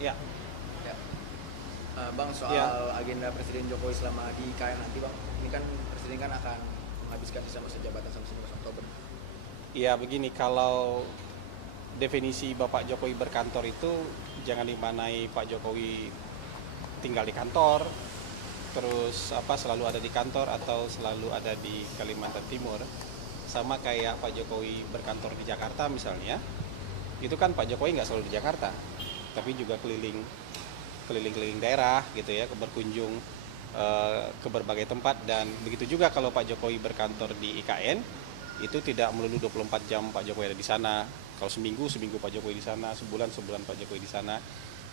Ya, Ya. Bang, soal ya, agenda Presiden Jokowi selama di IKN nanti Bang, ini kan Presiden kan akan menghabiskan sisa masa jabatan sampai 19 Oktober. ya begini, kalau definisi Bapak Jokowi berkantor itu jangan dimanai Pak Jokowi tinggal di kantor, terus apa selalu ada di kantor atau selalu ada di Kalimantan Timur. Sama kayak Pak Jokowi berkantor di Jakarta misalnya, itu kan Pak Jokowi nggak selalu di Jakarta, tapi juga keliling-keliling daerah gitu ya, berkunjung ke berbagai tempat. Dan begitu juga kalau Pak Jokowi berkantor di IKN, itu tidak melulu 24 jam Pak Jokowi ada di sana. Kalau seminggu Pak Jokowi di sana, sebulan Pak Jokowi di sana.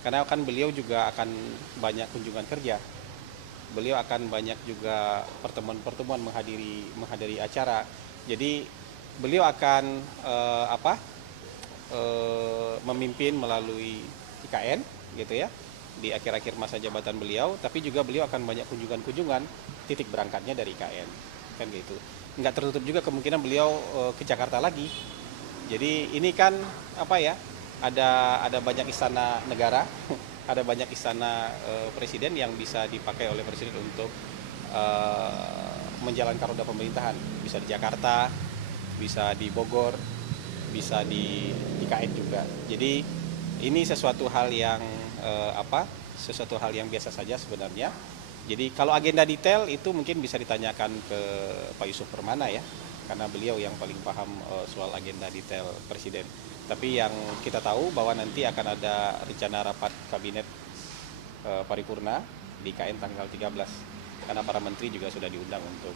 Karena kan beliau juga akan banyak kunjungan kerja. Beliau akan banyak juga pertemuan-pertemuan, menghadiri acara. Jadi beliau akan memimpin melalui IKN gitu ya di akhir-akhir masa jabatan beliau, tapi juga beliau akan banyak kunjungan-kunjungan, titik berangkatnya dari IKN kan gitu. Nggak tertutup juga kemungkinan beliau ke Jakarta lagi. Jadi ini kan apa ya, ada banyak istana negara, ada banyak istana presiden yang bisa dipakai oleh presiden untuk menjalankan roda pemerintahan. Bisa di Jakarta, bisa di Bogor, bisa di IKN juga. Jadi ini sesuatu hal yang sesuatu hal yang biasa saja sebenarnya. Jadi kalau agenda detail itu mungkin bisa ditanyakan ke Pak Yusuf Permana ya, karena beliau yang paling paham soal agenda detail presiden. Tapi yang kita tahu bahwa nanti akan ada rencana rapat kabinet paripurna di KN tanggal 13. Karena para menteri juga sudah diundang untuk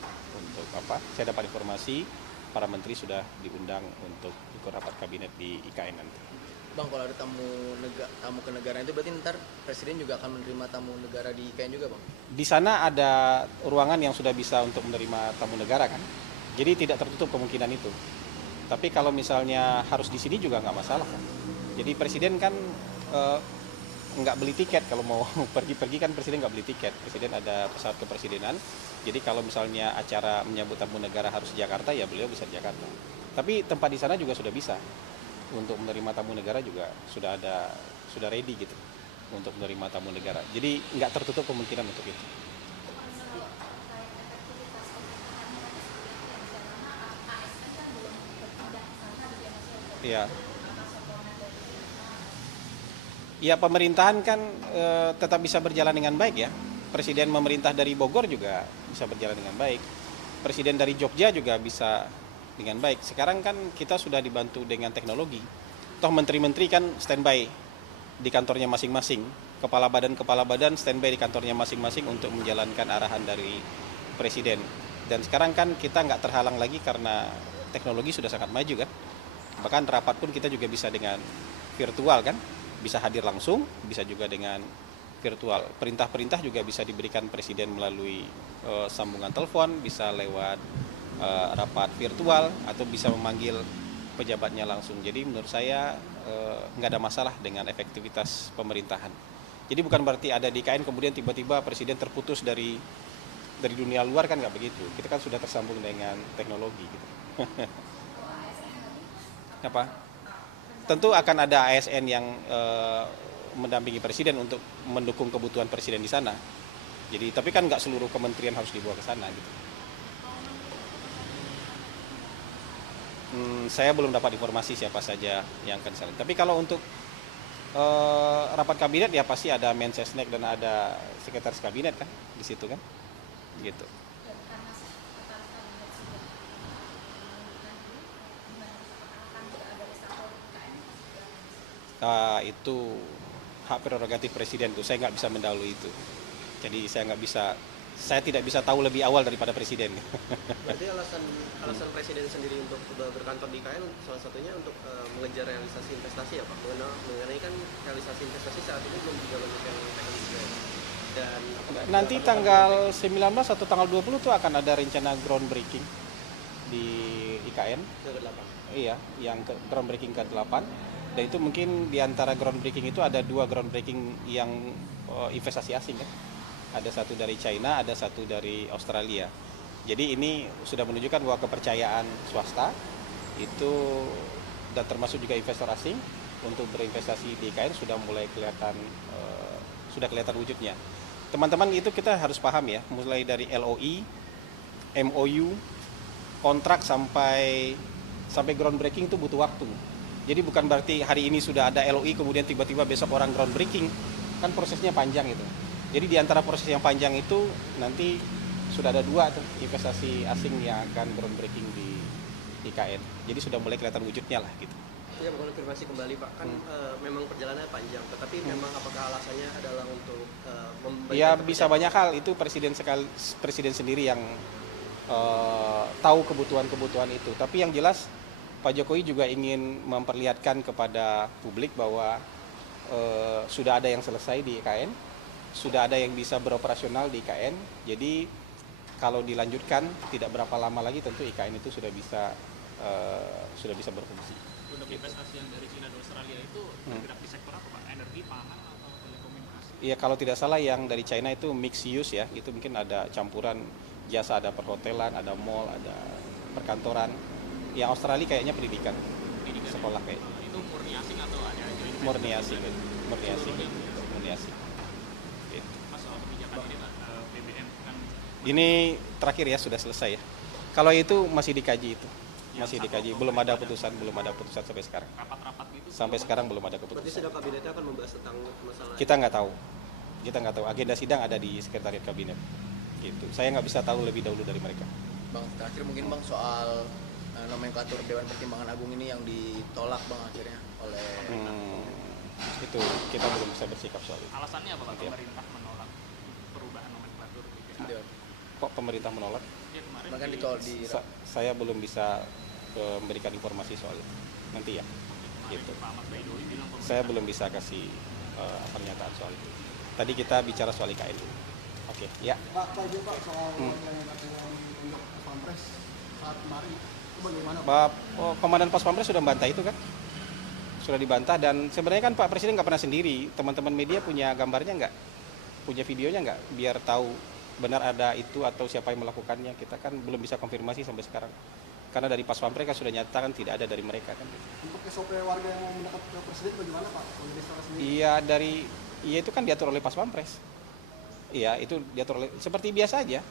apa? Saya dapat informasi para menteri sudah diundang untuk ikut rapat kabinet di IKN nanti. Bang, kalau ada tamu ke negara itu berarti ntar Presiden juga akan menerima tamu negara di IKN juga Bang? Di sana ada ruangan yang sudah bisa untuk menerima tamu negara kan. Jadi tidak tertutup kemungkinan itu. Tapi kalau misalnya harus di sini juga nggak masalah kan. Jadi presiden kan nggak beli tiket kalau mau pergi-pergi kan, presiden nggak beli tiket. Presiden ada pesawat kepresidenan. Jadi kalau misalnya acara menyambut tamu negara harus di Jakarta, ya beliau bisa di Jakarta. Tapi tempat di sana juga sudah bisa untuk menerima tamu negara, juga sudah ready gitu untuk menerima tamu negara. Jadi nggak tertutup kemungkinan untuk itu. Iya. Ya pemerintahan kan tetap bisa berjalan dengan baik ya. Presiden memerintah dari Bogor juga bisa berjalan dengan baik. Presiden dari Jogja juga bisa dengan baik. Sekarang kan kita sudah dibantu dengan teknologi. Toh menteri-menteri kan standby di kantornya masing-masing. Kepala badan standby di kantornya masing-masing untuk menjalankan arahan dari presiden. Dan sekarang kan kita nggak terhalang lagi karena teknologi sudah sangat maju kan. Bahkan rapat pun kita juga bisa dengan virtual kan, bisa hadir langsung, bisa juga dengan virtual. Perintah-perintah juga bisa diberikan presiden melalui sambungan telepon, bisa lewat rapat virtual, atau bisa memanggil pejabatnya langsung. Jadi menurut saya nggak ada masalah dengan efektivitas pemerintahan. Jadi bukan berarti ada di KN kemudian tiba-tiba presiden terputus dari dunia luar, kan nggak begitu. Kita kan sudah tersambung dengan teknologi gitu. Apa? Tentu akan ada ASN yang mendampingi presiden untuk mendukung kebutuhan presiden di sana. Jadi tapi kan nggak seluruh kementerian harus dibawa ke sana gitu. Saya belum dapat informasi siapa saja yang akan sana. Tapi kalau untuk rapat kabinet ya pasti ada Mensesnek dan ada sekretaris kabinet kan di situ kan, gitu. Itu hak prerogatif presiden tuh, saya nggak bisa mendahului itu. Jadi saya tidak bisa tahu lebih awal daripada presiden. Berarti alasan presiden sendiri untuk berkantor di KN salah satunya untuk mengejar realisasi investasi ya Pak. Mengenai kan realisasi investasi saat ini belum juga banyak yang teknis juga. Dan Nanti tanggal 19 atau tanggal 20 tuh akan ada rencana groundbreaking di IKN. ke-8. Iya, yang groundbreaking ke-8. Dan itu mungkin di antara groundbreaking itu ada 2 groundbreaking yang investasi asing kan. Ada satu dari China, ada satu dari Australia. Jadi ini sudah menunjukkan bahwa kepercayaan swasta itu, dan termasuk juga investor asing, untuk berinvestasi di IKN sudah mulai kelihatan wujudnya. Teman-teman, itu kita harus paham ya, mulai dari LOI, MOU, kontrak sampai groundbreaking itu butuh waktu. Jadi bukan berarti hari ini sudah ada LOI kemudian tiba-tiba besok orang groundbreaking, kan prosesnya panjang itu. Jadi di antara proses yang panjang itu nanti sudah ada 2 tuh investasi asing yang akan groundbreaking di IKN. Jadi sudah mulai kelihatan wujudnya lah gitu. Ya, konfirmasi kembali Pak, kan memang perjalanannya panjang, tetapi memang apakah alasannya adalah untuk Ya bisa banyak hal, itu presiden sendiri yang tahu kebutuhan-kebutuhan itu. Tapi yang jelas Pak Jokowi juga ingin memperlihatkan kepada publik bahwa sudah ada yang selesai di IKN, sudah ada yang bisa beroperasional di IKN. Jadi kalau dilanjutkan tidak berapa lama lagi tentu IKN itu sudah bisa berfungsi. Untuk investasi yang dari China dan Australia itu bergerak di sektor apa Pak? Energi, pangan, atau telekomunikasi? Iya, kalau tidak salah yang dari China itu mixed use ya, itu mungkin ada campuran jasa, ada perhotelan, ada mall, ada perkantoran. Yang Australia kayaknya pendidikan, sekolah kayak. Itu murni asing atau ada joint venture? Murni asing. Gitu. Mas, soal kebijakan ini Pak, BBM kan Ini terakhir ya, sudah selesai ya. Kalau itu masih dikaji itu. Masih dikaji, belum ada putusan sampai sekarang. rapat-rapat gitu? Sampai sekarang belum ada berarti keputusan. sidang kabinetnya akan membahas tentang masalah Kita nggak tahu. Agenda sidang ada di sekretariat kabinet. Gitu. Saya nggak bisa tahu lebih dahulu dari mereka. Bang, terakhir mungkin Bang soal nomenklatur Dewan Pertimbangan Agung ini yang ditolak Bang akhirnya oleh Itu kita belum bisa bersikap soal itu. Alasannya apa Pak, Nanti ya. pemerintah menolak perubahan nomenklatur di BPA? Dewan. Kok pemerintah menolak? Ya, kemarin Bahkan di- ditolak di Saya belum bisa memberikan informasi soal itu. Nanti ya. kemarin Gitu. Pak Ahmad Baidowi bilang Saya belum bisa kasih pernyataan soal itu. Tadi kita bicara soal IKN. Oke, ya. Pak soal yang katanya untuk Pampres saat kemarin itu bagaimana Pak? Pak Komandan Pas Pampres sudah membantah itu kan? Sudah dibantah, dan sebenarnya kan Pak Presiden nggak pernah sendiri. Teman-teman media punya gambarnya nggak? Punya videonya nggak? Biar tahu benar ada itu atau siapa yang melakukannya. Kita kan belum bisa konfirmasi sampai sekarang. Karena dari Pas Pampres kan sudah nyatakan tidak ada dari mereka kan. Untuk SOP warga yang mau mendekat ke Presiden bagaimana Pak? Kalau di sana sendiri? Iya itu kan diatur oleh Pas Pampres. Iya, itu diatur oleh seperti biasa aja.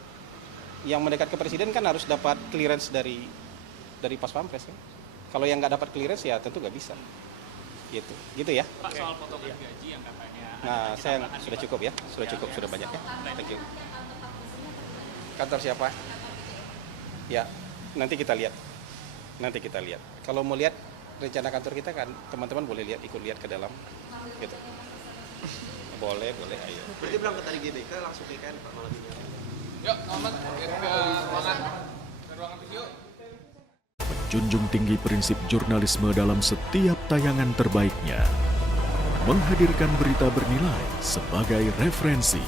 Yang mendekat ke Presiden kan harus dapat clearance dari Pas Pampres kan. Kalau yang nggak dapat clearance ya tentu nggak bisa. Gitu ya. Pak, soal potongan gaji yang katanya Nah, kita saya bahas sudah nih, Pak. cukup ya, sudah banyak ya. Thank you. Kantor siapa? Ya, nanti kita lihat. Kalau mau lihat rencana kantor kita kan, teman-teman boleh ikut lihat ke dalam. Gitu. Boleh, ayo. berarti berangkat dari GBK langsung ke IKN Pak malam ini. Menjunjung tinggi prinsip jurnalisme dalam setiap tayangan terbaiknya. Menghadirkan berita bernilai sebagai referensi.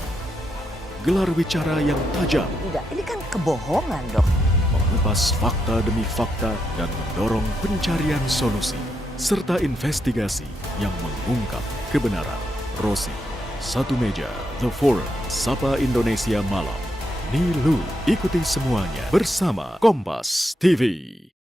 Gelar bicara yang tajam, Tidak, ini kan kebohongan dok. mengupas fakta demi fakta dan mendorong pencarian solusi. Serta investigasi yang mengungkap kebenaran. Rosi, Satu Meja, The Forum, Sapa Indonesia Malam. Nilu, ikuti semuanya bersama Kompas TV.